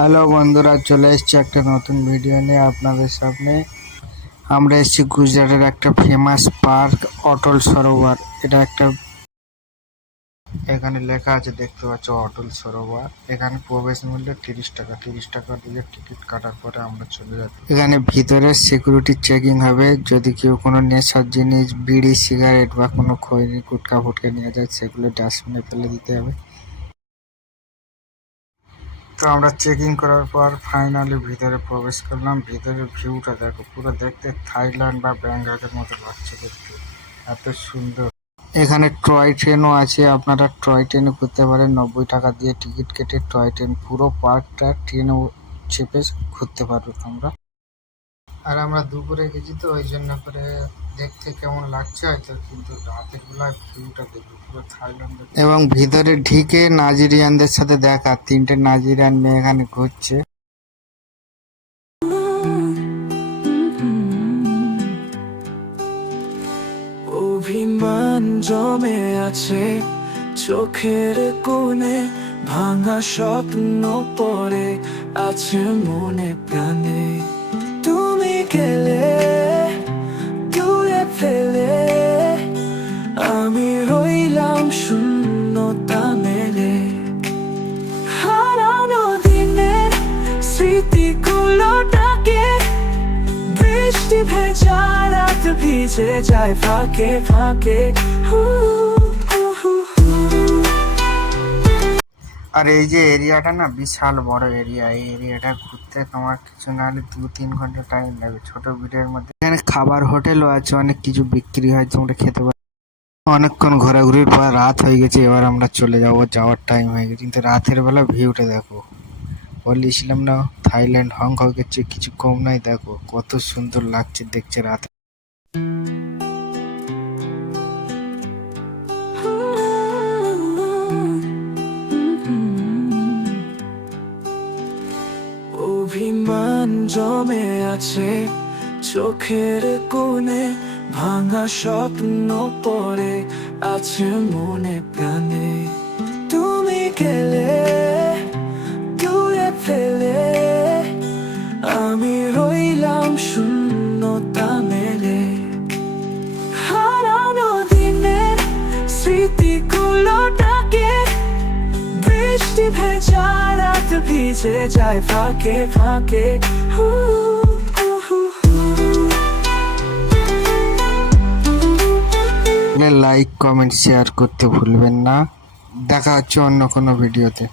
Hello বন্ধুরা, চলে এসেছি একটা নতুন ভিডিও নিয়ে আপনাদের সামনে। আমরা এসেছি গুজরাটের একটা ফেমাস পার্ক অটল সরোবর। এটা একটা, এখানে লেখা আছে দেখতে পাচ্ছ অটল সরোবর। এখানে প্রবেশ মূল্য 30 টাকা। 30 টাকা দিয়ে টিকিট কাটার পরে আমরা চলে যাচ্ছি। এখানে ভিতরে সিকিউরিটি চেকিং হবে। যদি কেউ কোনো নেশার জিনিস, বিড়ি, সিগারেট বা কোনো খৈনি, গুটকা ফুটকা নিয়ে যায় সেগুলো ডাস্টবিনে ফেলে দিতে হবে। তো আমরা চেকিং করার পর ফাইনালি ভিতরে প্রবেশ করলাম। ভিতরের ভিউটা দেখো, পুরো দেখতে থাইল্যান্ড বা ব্যাংককের মতো লাগছে দেখতে, এত সুন্দর। এখানে টয় ট্রেনও আছে, আপনারা টয় ট্রেনে ঘুরতে পারেন। 90 টাকা দিয়ে টিকিট কেটে টয় ট্রেন পুরো পার্কটা ট্রেনে চেপে ঘুরতে পারবে তোমরা। আর আমরা দুপুরে গেছি তো ওই জন্য করে দেখতে কেমন লাগছে হয়তো, কিন্তু রাতের বেলায় ভিউটা দেখবো পুরো থাইল্যান্ড। এবং ভিতরে ঢুকে নাইজেরিয়ানদের সাথে দেখা, 3টে নাইজেরিয়ান মেয়ে এখানে ঘুরছে। অভিমান জমে আছে চোখের কোণে, ভাঙা স্বপ্ন পড়ে আছে মনে প্রাণে। তুমি গেলে দূরে ফেলে, আমি রইলাম শূন্যতা মেলে। হারানো দিনের স্মৃতিগুলোটাকে বৃষ্টি ভেজা রাত ভিজে যায় ফাঁকে ফাঁকে। আর এই যে এরিয়াটা না বিশাল বড় এরিয়া। এই এরিয়াটা ঘুরতে তোমার কিছু না হলে 2-3 ঘন্টা টাইম লাগবে ছোট ভিডিওর মধ্যে। এখানে খাবার হোটেলও আছে, অনেক কিছু বিক্রি হয়, তোমরা খেতে পারো। অনেকক্ষণ ঘোরাঘুরির পর রাত হয়ে গেছে, এবার আমরা চলে যাবো, যাওয়ার টাইম হয়ে গেছে। কিন্তু রাতের বেলা ভিউটা দেখো, বলেছিলাম না থাইল্যান্ড হংকং এর চেয়ে কিছু কম নাই। দেখো কত সুন্দর লাগছে দেখছে রাতে। অভিমান জমে আছে চোখের কোণে, ভাঙা স্বপ্ন পড়ে আছে মনে প্রাণে। তুমি গেলে দূরে ফেলে, আমি রইলাম শূন্যতা মেলে। হারানো দিনের স্মৃতিগুলোটাকে বৃষ্টি ভেজা রাত ভিজে যায় ফাঁকে ফাঁকে। লাইক, কমেন্ট, শেয়ার করতে ভুলবেন না। দেখা হচ্ছে অন্য কোনো ভিডিওতে।